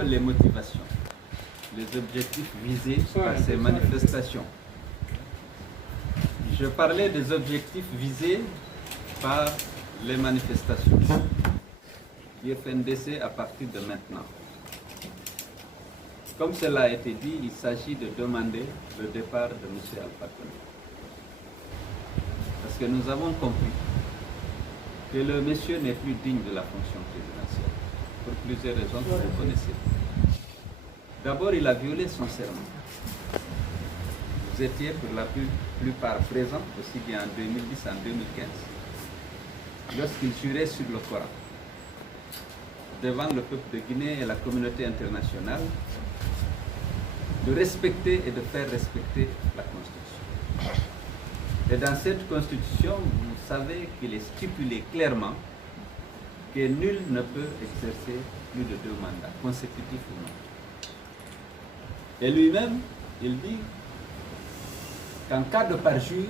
peu les motivations, les objectifs visés par ces manifestations. Je parlais des objectifs visés par les manifestations. L'IFNDC à partir de maintenant. Comme cela a été dit, il s'agit de demander le départ de M. Alpha Condé. Parce que nous avons compris que le monsieur n'est plus digne de la fonction présidentielle, pour plusieurs raisons que vous connaissez. D'abord, il a violé son serment. Vous étiez pour la plupart présents, aussi bien en 2010 en 2015, lorsqu'il jurait sur le Coran, devant le peuple de Guinée et la communauté internationale, de respecter et de faire respecter la Constitution. Et dans cette Constitution, vous savez qu'il est stipulé clairement que nul ne peut exercer plus de 2 mandats, consécutifs ou non. Et lui-même, il dit qu'en cas de parjure,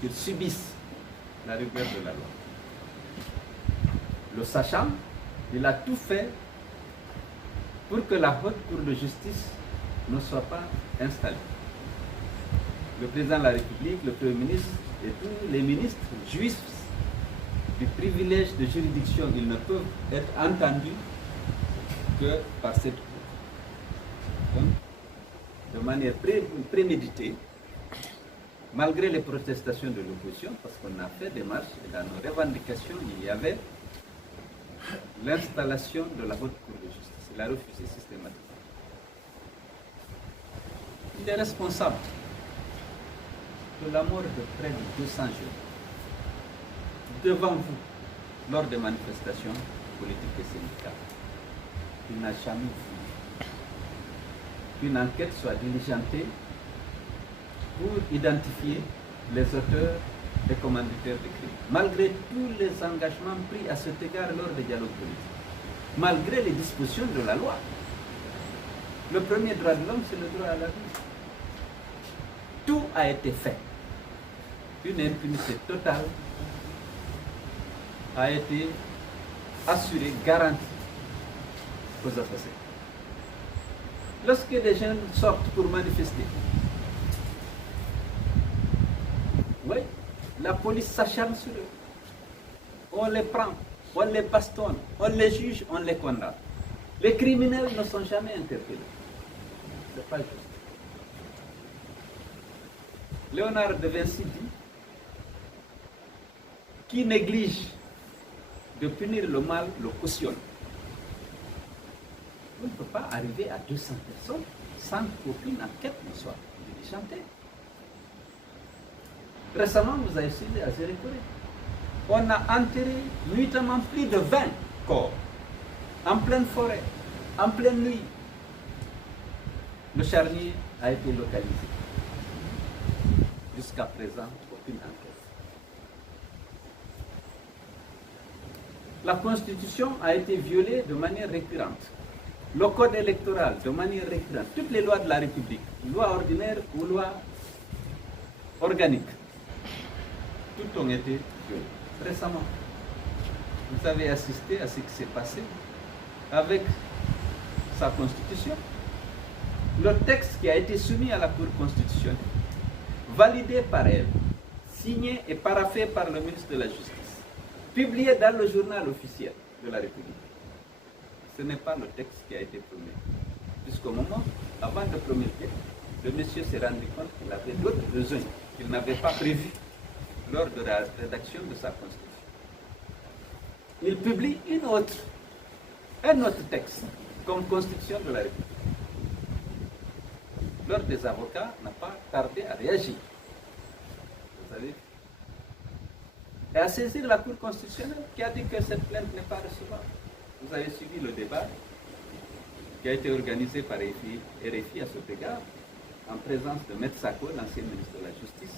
qu'il subisse la rigueur de la loi. Le sachant, il a tout fait pour que la haute cour de justice ne soit pas installée. Le président de la République, le Premier ministre et tous les ministres jouissent du privilège de juridiction. Ils ne peuvent être entendus que par cette cour. Donc, de manière préméditée, malgré les protestations de l'opposition, parce qu'on a fait des marches et dans nos revendications, il y avait l'installation de la haute cour de justice. Il a refusé systématiquement. Il est responsable de la mort de près de 200 jeunes devant vous lors des manifestations politiques et syndicales. Il n'a jamais voulu qu'une enquête soit diligentée pour identifier les auteurs et commanditaires de crimes, malgré tous les engagements pris à cet égard lors des dialogues politiques, malgré les dispositions de la loi. Le premier droit de l'homme, c'est le droit à la vie. Tout a été fait. Une impunité totale a été assurée, garantie aux assassins. Lorsque des jeunes sortent pour manifester, oui, la police s'acharne sur eux. On les prend, on les bastonne, on les juge, on les condamne. Les criminels ne sont jamais interpellés. Ce n'est pas juste. Léonard de Vinci dit: qui néglige de punir le mal le cautionne. On ne peut pas arriver à 200 personnes sans qu'aucune enquête ne soit diligentée. Récemment, vous avez suivi à Zérékoré. On a enterré nuitamment plus de 20 corps en pleine forêt, en pleine nuit. Le charnier a été localisé. Jusqu'à présent, aucune enquête. La Constitution a été violée de manière récurrente. Le code électoral, de manière récurrente. Toutes les lois de la République, lois ordinaires ou lois organiques, toutes ont été violées. Récemment, vous avez assisté à ce qui s'est passé avec sa Constitution. Le texte qui a été soumis à la Cour constitutionnelle, validé par elle, signé et paraphé par le ministre de la Justice, publié dans le journal officiel de la République. Ce n'est pas le texte qui a été promis. Jusqu'au moment, avant de promulguer, le monsieur s'est rendu compte qu'il avait d'autres besoins qu'il n'avait pas prévus lors de la rédaction de sa Constitution. Il publie un autre texte comme Constitution de la République. L'ordre des avocats n'a pas tardé à réagir. Vous savez, et à saisir la Cour constitutionnelle qui a dit que cette plainte n'est pas recevable. Vous avez suivi le débat qui a été organisé par RFI à cet égard, en présence de M. Sako, l'ancien ministre de la Justice,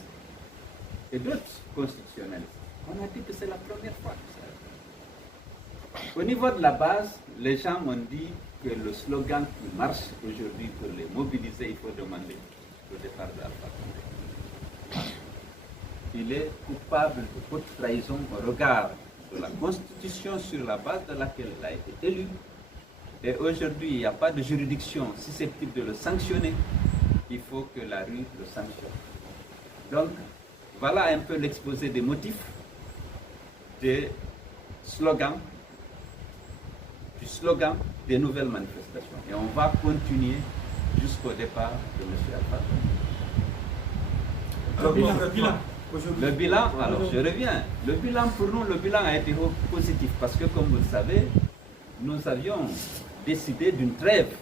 et d'autres constitutionnalistes. On a dit que c'est la première fois que ça arrive. Au niveau de la base, les gens m'ont dit que le slogan qui marche aujourd'hui pour les mobiliser, il faut demander le départ d'Alpha Condé. Il est coupable de haute trahison au regard de la Constitution sur la base de laquelle il a été élu, et aujourd'hui il n'y a pas de juridiction susceptible de le sanctionner, il faut que la rue le sanctionne. Donc, voilà un peu l'exposé des motifs, des slogans, du slogan des nouvelles manifestations. Et on va continuer jusqu'au départ de M. Alpha. Le bilan, alors je reviens. Le bilan pour nous, le bilan a été positif parce que comme vous le savez, nous avions décidé d'une trêve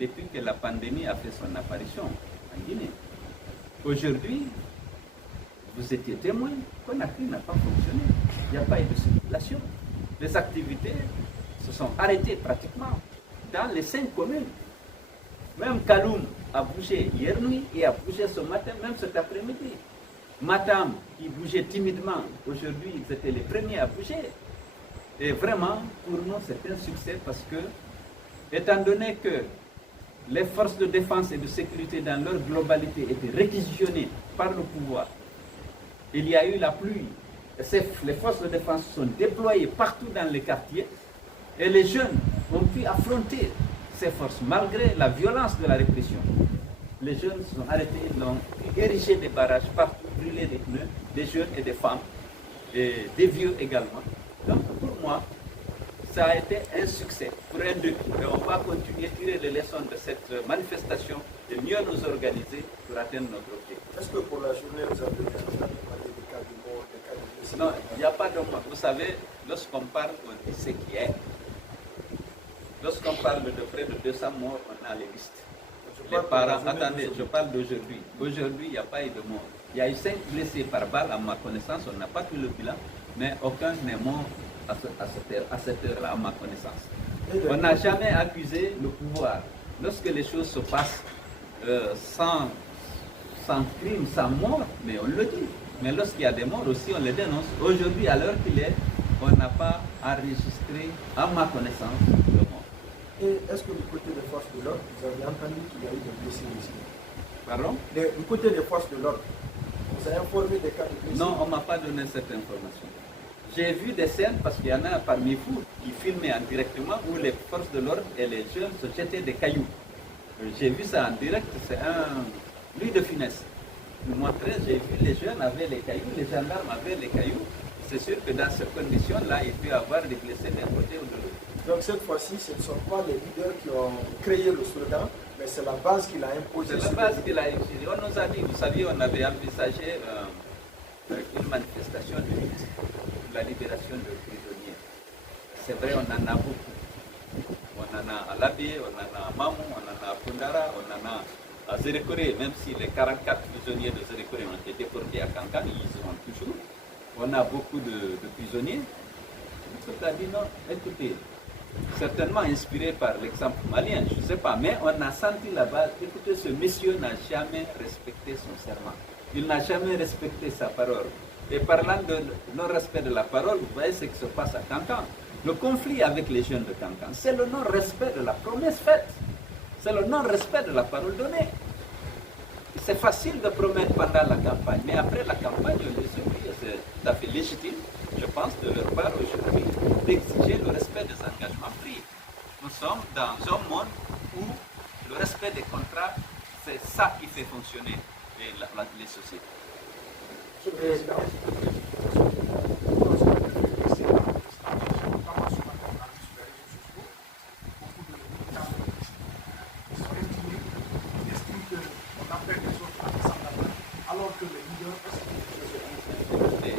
depuis que la pandémie a fait son apparition en Guinée. Aujourd'hui, vous étiez témoin, Conakry n'a pas fonctionné. Il n'y a pas eu de circulation. Les activités se sont arrêtées pratiquement dans les 5 communes. Même Kaloum a bougé hier nuit et a bougé ce matin, même cet après-midi. Matam, qui bougeait timidement, aujourd'hui, ils étaient les premiers à bouger. Et vraiment, pour nous, c'est un succès parce que, étant donné que les forces de défense et de sécurité dans leur globalité étaient réquisitionnées par le pouvoir, il y a eu la pluie, les forces de défense sont déployées partout dans les quartiers et les jeunes ont pu affronter ces forces malgré la violence de la répression. Les jeunes se sont arrêtés, ils ont érigé des barrages partout, brûlé des pneus, des jeunes et des femmes, et des vieux également. Donc pour moi, ça a été un succès pour un début. Et on va continuer à tirer les leçons de cette manifestation et mieux nous organiser pour atteindre notre objectif. Est-ce que pour la journée, vous avez des cas de mort, des cas de blessés? Non, il n'y a pas de mort. Vous savez, lorsqu'on parle, on dit ce qui est. Lorsqu'on parle de près de 200 morts, on a les listes. Les parents, attendez, je parle d'aujourd'hui. Aujourd'hui, il n'y a pas eu de mort. Il y a eu 5 blessés par balle, à ma connaissance, on n'a pas tout le bilan, mais aucun n'est mort à cette heure-là, à ma connaissance. On n'a jamais accusé le pouvoir. Lorsque les choses se passent sans crime, sans mort, mais on le dit. Mais lorsqu'il y a des morts aussi, on les dénonce. Aujourd'hui, à l'heure qu'il est, on n'a pas enregistré, à ma connaissance, de mort. Et est-ce que du côté des forces de l'ordre, vous avez entendu qu'il y a eu des blessés aussi? Pardon? Du côté des forces de l'ordre, vous avez informé des cas de blessés? Non, on ne m'a pas donné cette information. J'ai vu des scènes, parce qu'il y en a parmi vous qui filmaient directement, où les forces de l'ordre et les jeunes se jetaient des cailloux. J'ai vu ça en direct, c'est lui de finesse. Nous montrait, j'ai vu les jeunes avaient les cailloux, les gendarmes avaient les cailloux. C'est sûr que dans ces conditions-là, il peut y avoir des blessés d'un côté ou de l'autre. Donc cette fois-ci, ce ne sont pas les leaders qui ont créé le slogan, mais c'est la base qu'il a imposée. C'est la base qu'il a imposée. On nous a dit, vous saviez, on avait envisagé une manifestation de lutte pour la libération de prisonniers. C'est vrai, on en a beaucoup. On en a à Labé, on en a à Mamou, on en a à Pundara, on en a à Zérékoré, même si les 44 prisonniers de Zérékoré ont été déportés à Kankan, ils y sont toujours. On a beaucoup de prisonniers. On a dit non, écoutez, certainement inspiré par l'exemple malien, je ne sais pas, mais on a senti là-bas, écoutez, ce monsieur n'a jamais respecté son serment. Il n'a jamais respecté sa parole. Et parlant de non-respect de la parole, vous voyez ce qui se passe à Kankan. Le conflit avec les jeunes de Kankan, c'est le non-respect de la promesse faite. C'est le non-respect de la parole donnée. C'est facile de promettre pendant la campagne, mais après la campagne, c'est tout à fait légitime, je pense, de leur part aujourd'hui, d'exiger le respect des engagements pris. Nous sommes dans un monde où le respect des contrats, c'est ça qui fait fonctionner les sociétés. Il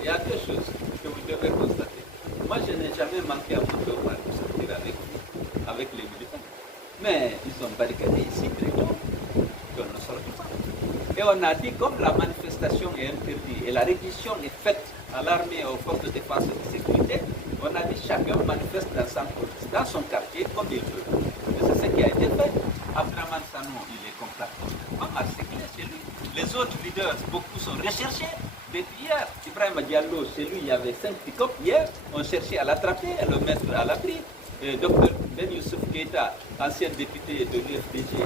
y a deux choses que vous devez constater. Moi, je n'ai jamais manqué à mon devoir de sortir avec les militants. Mais ils sont barricadés ici, directement, qu'on ne sort pas. Et on a dit, comme la manifestation est interdite et la réquisition est faite à l'armée et aux forces de défense et de sécurité, on a dit chacun manifeste dans son quartier comme il veut. Et c'est ce qui a été fait. Abdraman Sanou, il est complètement massacré chez lui. Les autres leaders, beaucoup sont recherchés. Depuis hier, Ibrahim Diallo, chez lui, il y avait 5 pick-up. Hier, on cherchait à l'attraper, à le mettre à l'abri. Dr Ben Youssouf Keita, ancien député de l'UFDG,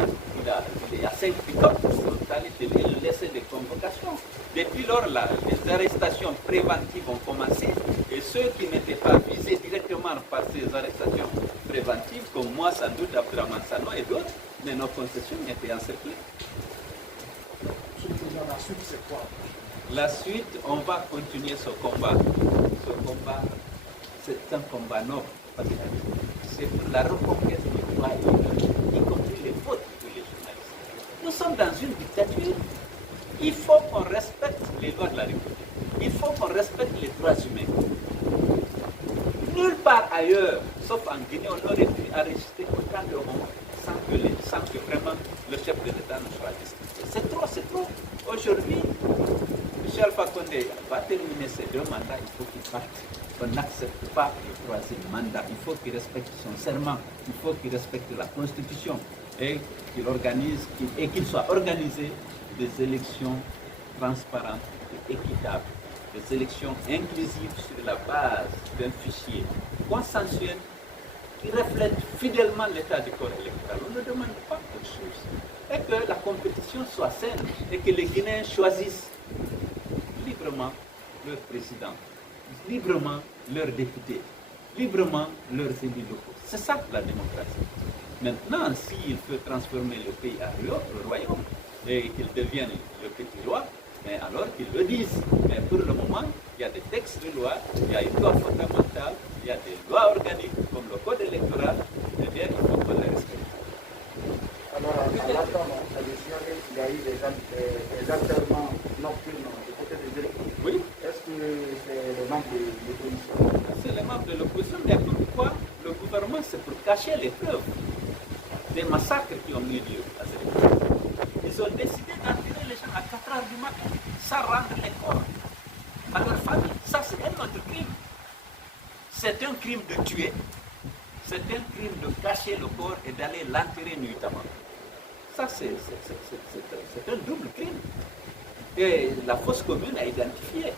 il y a 5 pick-up qui sont allés lui laisser des convocations. Depuis lors, les arrestations préventives ont commencé et ceux qui n'étaient pas visés directement par ces arrestations préventive, comme moi, sans doute, Abdraman Sano et d'autres, mais nos concessions étaient encerclées. La suite, c'est quoi? La suite, on va continuer ce combat. Ce combat, c'est un combat noble. C'est pour la reconquête du droit, y compris les fautes de les journalistes. Nous sommes dans une dictature. Il faut qu'on respecte les lois de la République. Il faut qu'on respecte les droits humains. Nulle part ailleurs, sauf en Guinée, on aurait pu enregistrer autant de morts sans que vraiment le chef de l'État ne soit destitué. C'est trop, c'est trop. Aujourd'hui, M. Alpha Condé va terminer ses 2 mandats, il faut qu'il parte. On n'accepte pas le 3e mandat. Il faut qu'il respecte son serment. Il faut qu'il respecte la Constitution et qu'il organise et qu'il soit organisé des élections transparentes et équitables, des élections inclusives sur la base d'un fichier consensuel qui reflète fidèlement l'état du corps électoral. On ne demande pas autre chose. Et que la compétition soit saine et que les Guinéens choisissent librement leur président, librement leurs députés, librement leurs élus locaux. C'est ça la démocratie. Maintenant, s'il veut transformer le pays en royaume et qu'il devienne le petit roi, mais alors qu'ils le disent. Mais pour le moment, il y a des textes de loi, il y a une loi fondamentale, il y a des lois organiques comme le code électoral, et bien il faut qu'on les respecte. Alors, à l'Assemblée traditionnelle, il y a eu des enterrements nocturnes du côté des électeurs. Oui. Est-ce que c'est les membres de l'opposition? C'est les membres de l'opposition, mais pourquoi le gouvernement, c'est pour cacher les preuves des massacres qui ont eu lieu à Zélémie. Ils ont décidé d'enterrer les gens à 4 heures du matin, sans rendre les corps à leur famille. Ça, c'est un autre crime. C'est un crime de tuer, c'est un crime de cacher le corps et d'aller l'enterrer nuitamment. Ça, c'est un double crime. Et la fosse commune a identifié.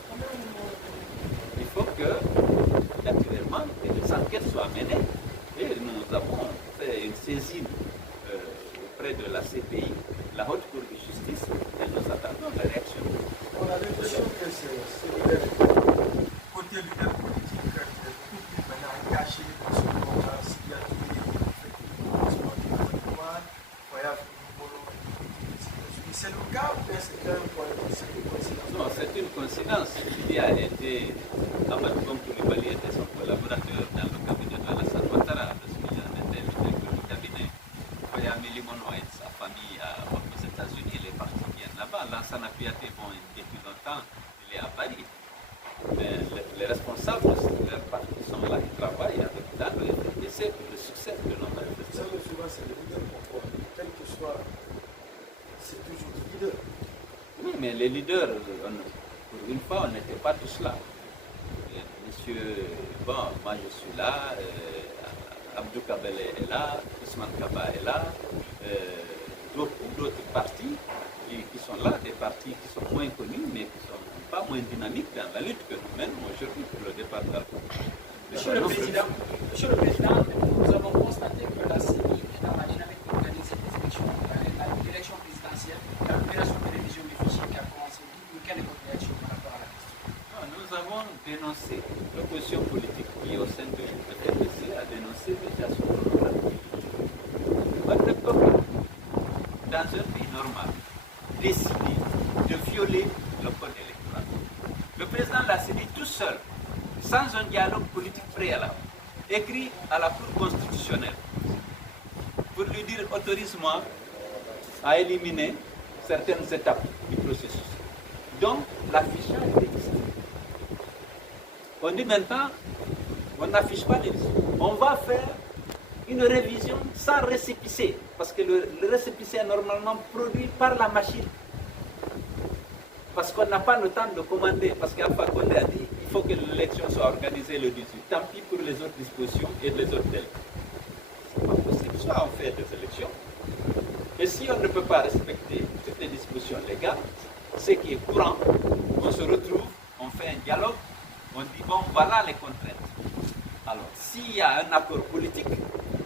Il faut que, naturellement, les enquêtes soient menées. Et nous avons fait une saisine auprès de la CPI, la Haute Cour de justice, et nous attendons la réaction. On a l'impression que c'est leader, côté leader politique, beaucoup plus maintenant engagé dans ce combat, s'il y a tous les c'est le cas ou c'est un coïncidence? Non, c'est une coïncidence. Il a été, Amadou Koulibaly était son collaborateur dans le cabinet de Alassane Ouattara, parce qu'il était le directeur du cabinet. Koyame Limono et sa famille aux États-Unis, il est parti bien là-bas. Lansana Piaté, bon, depuis longtemps, il est à Paris. Mais les responsables de leur parti sont là, ils travaillent avec dans le FDC pour le succès de nos manifestations. Ça, souvent, c'est le leader qu'on voit, quel que soit. C'est toujours des leaders. Oui, mais les leaders, pour une fois, on n'était pas tous là. Monsieur, bon, moi je suis là, Abdou Kabel est là, Ousmane Kaba est là, d'autres partis qui sont là, des partis qui sont moins connus, mais qui ne sont pas moins dynamiques dans la lutte que nous menons aujourd'hui pour le départ de la Monsieur le Président, nous avons constaté que la CENI est dans la dynamique d'organiser des élections, l'élection présidentielle, la libération de révision du fichier qui a commencé. Quelle est votre réaction par rapport à la question? Nous avons dénoncé, l'opposition politique qui est au sein de FDC a dénoncé déjà son programme. On ne peut pas, dans un pays normal, décider de violer le code électoral. Le président l'a dit tout seul, sans un dialogue politique préalable, écrit à la Cour constitutionnelle pour lui dire autorise-moi à éliminer certaines étapes du processus. Donc, l'affichage existe. On dit maintenant, on n'affiche pas les listes. On va faire une révision sans récépissé, parce que le récépissé est normalement produit par la machine. Parce qu'on n'a pas le temps de commander, parce qu'Alpha Condé a dit il faut que l'élection soit organisée le 18. Tant pis pour les autres dispositions et les autres délais. C'est pas possible. Soit on fait des élections, et si on ne peut pas respecter toutes les dispositions légales, ce qui est courant, on se retrouve, on fait un dialogue, on dit bon, voilà les contraintes. Alors, s'il y a un accord politique,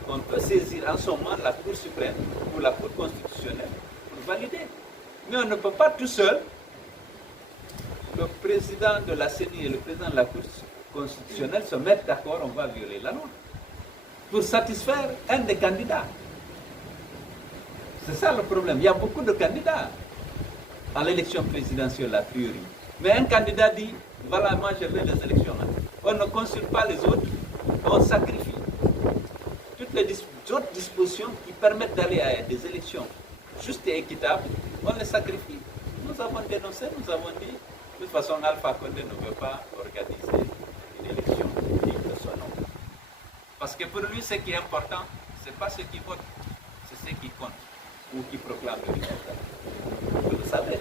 on peut saisir en ce moment la Cour suprême ou la Cour constitutionnelle pour valider. Mais on ne peut pas tout seul. Le président de la CENI et le président de la Cour constitutionnelle se mettent d'accord, on va violer la loi. pour satisfaire un des candidats. C'est ça le problème. Il y a beaucoup de candidats à l'élection présidentielle a priori. Mais un candidat dit, voilà, moi je veux les élections. On ne consulte pas les autres, on sacrifie. Toutes les autres dispositions qui permettent d'aller à des élections justes et équitables, on les sacrifie. Nous avons dénoncé, nous avons dit, de toute façon, Alpha Condé ne veut pas organiser une élection digne de son nom. Parce que pour lui, ce qui est important, ce n'est pas ceux qui votent, c'est ceux qui comptent ou qui proclament le résultat. Vous le savez.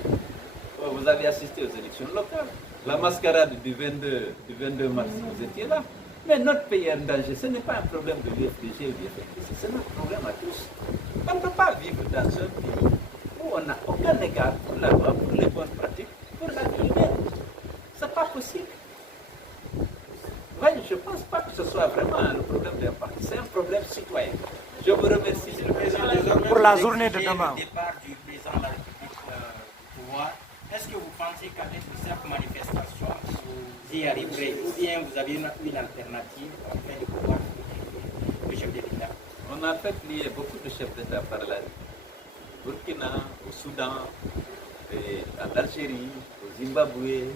Vous avez assisté aux élections locales. La mascarade du 22 mars, vous étiez là. Mais notre pays est en danger. Ce n'est pas un problème de l'UFDG ou de l'UFDG, c'est notre problème à tous. On ne peut pas vivre dans un pays où on n'a aucun égard pour la loi, pour les bonnes pratiques, pour la vie humaine. Ce n'est pas possible. Ouais, je ne pense pas que ce soit vraiment le problème d'un parti. C'est un problème citoyen. Je vous remercie. Pour la journée de demain. Le départ du président de la République au pouvoir, est-ce que vous pensez qu'avec cette manifestation, vous y arriverez ou bien vous avez une alternative afin de pouvoir le chef d'État? On a fait plier beaucoup de chefs d'État par la rue. Au Burkina, au Soudan, en Algérie, au Zimbabwe.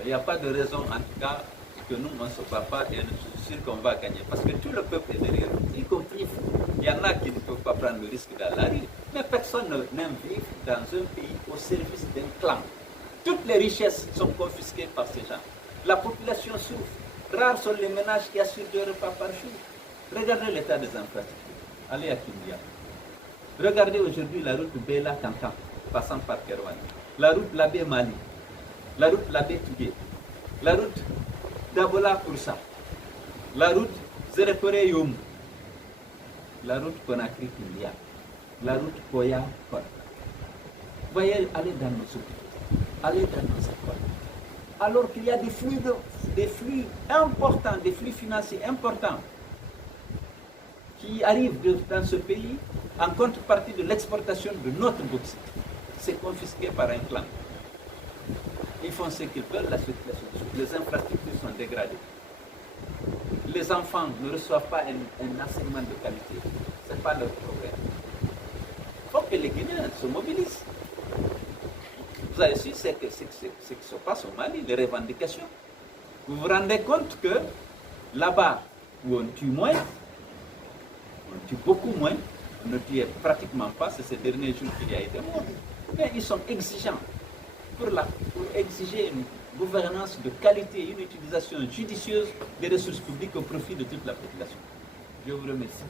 Il n'y a pas de raison, en tout cas, que nous, on ne se bat pas et je suis sûr qu'on va gagner. Parce que tout le peuple est derrière nous, y compris vous. Il y en a qui ne peuvent pas prendre le risque d'aller à la rue. Mais personne n'aime vivre dans un pays au service d'un clan. Toutes les richesses sont confisquées par ces gens. La population souffre. Rares sont les ménages qui assurent 2 repas par jour. Regardez l'état des infrastructures. Allez à Kindia. Regardez aujourd'hui la route Bela-Kankan, passant par Kerouane. La route Labé-Mali. La route Labé-Tougué. La route Dabola-Koussa. La route Zerekore-Youm. La route Conakry-Kindia. La route Koya-Kon. Voyez, allez dans nos hôpitaux. Allez dans nos écoles. Alors qu'il y a des flux importants, des flux financiers importants qui arrivent dans ce pays en contrepartie de l'exportation de notre bauxite. C'est confisqué par un clan. Ils font ce qu'ils veulent, la circulation. Les infrastructures sont dégradées. Les enfants ne reçoivent pas un enseignement de qualité. Ce n'est pas leur problème. Il faut que les Guinéens se mobilisent. Vous avez su ce qui se passe au Mali, les revendications. Vous vous rendez compte que là-bas, où on tue moins, on tue beaucoup moins, on ne tue pratiquement pas, c'est ces derniers jours qu'il y a été mort. Mais ils sont exigeants pour exiger une gouvernance de qualité, une utilisation judicieuse des ressources publiques au profit de toute la population. Je vous remercie.